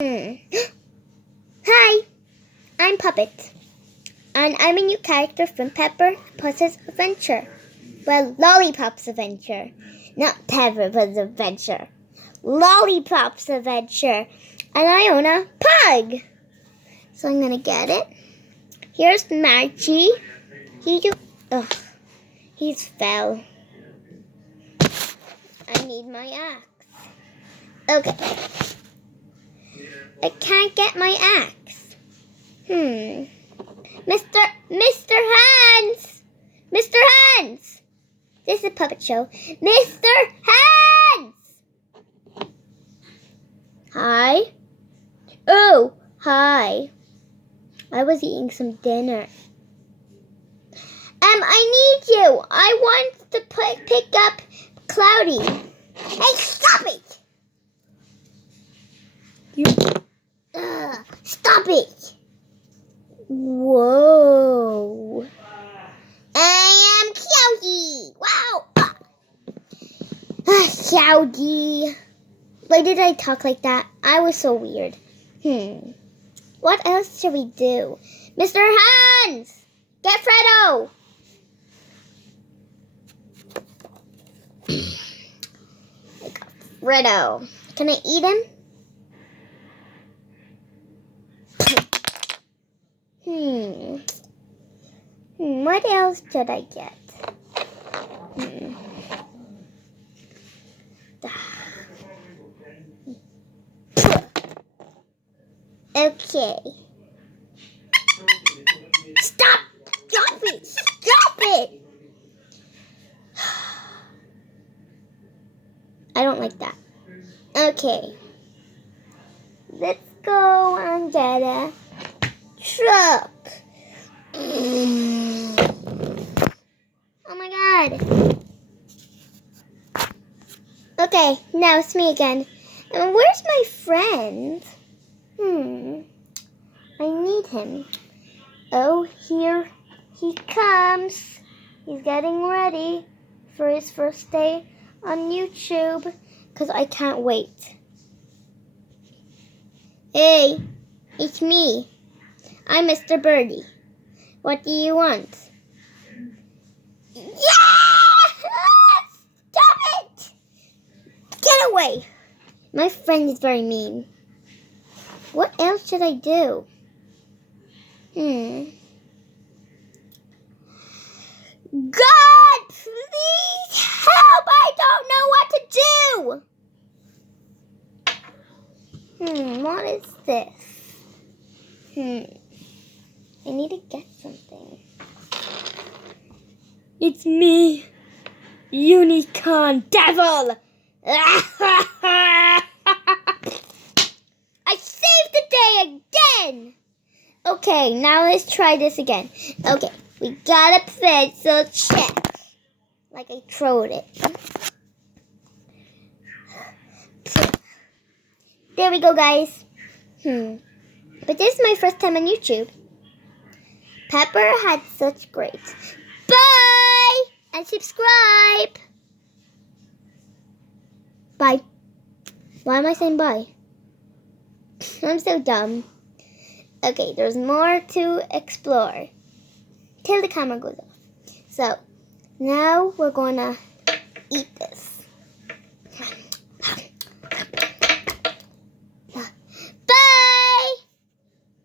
Hi, I'm Poppet, and I'm a new character from Pepper Potter's Adventure. Well, Lollipop's Adventure. Not Pepper Potter's Adventure. Lollipop's Adventure. And I own a pug. So I'm gonna get it. Here's Marchie. He's fell. I need my axe. Okay. I can't get my axe. Mr. Hands! Mr. Hands! This is a puppet show. Mr. Hands! Hi? Oh, hi. I was eating some dinner. I need you. I want to pick up Cloudy. Hey, stop it! Stop it! Whoa. I am Cloudy. Wow. Cloudy. Why did I talk like that? I was so weird. What else should we do? Mr. Hands! Get Freddo! I got Freddo. Can I eat him? What else should I get? Okay. Stop! Stop it! Stop it! I don't like that. Okay. Let's go and get a truck. Oh my god. Okay, now it's me again. And where's my friend? I need him. Oh, here he comes. He's getting ready for his first day on YouTube. Because I can't wait. Hey, it's me. I'm Mr. Birdie. What do you want? Yeah! Stop it! Get away! My friend is very mean. What else should I do? God, please help! I don't know what to do! What is this? I need to get something. It's me, Unicorn Devil! I saved the day again! Okay, now let's try this again. Okay, we got a pencil check. Like I throwed it. There we go, guys. But this is my first time on YouTube. Pepper had such great. Bye! And subscribe. Bye. Why am I saying bye? I'm so dumb. Okay, there's more to explore. Till the camera goes off. So, now we're gonna eat this.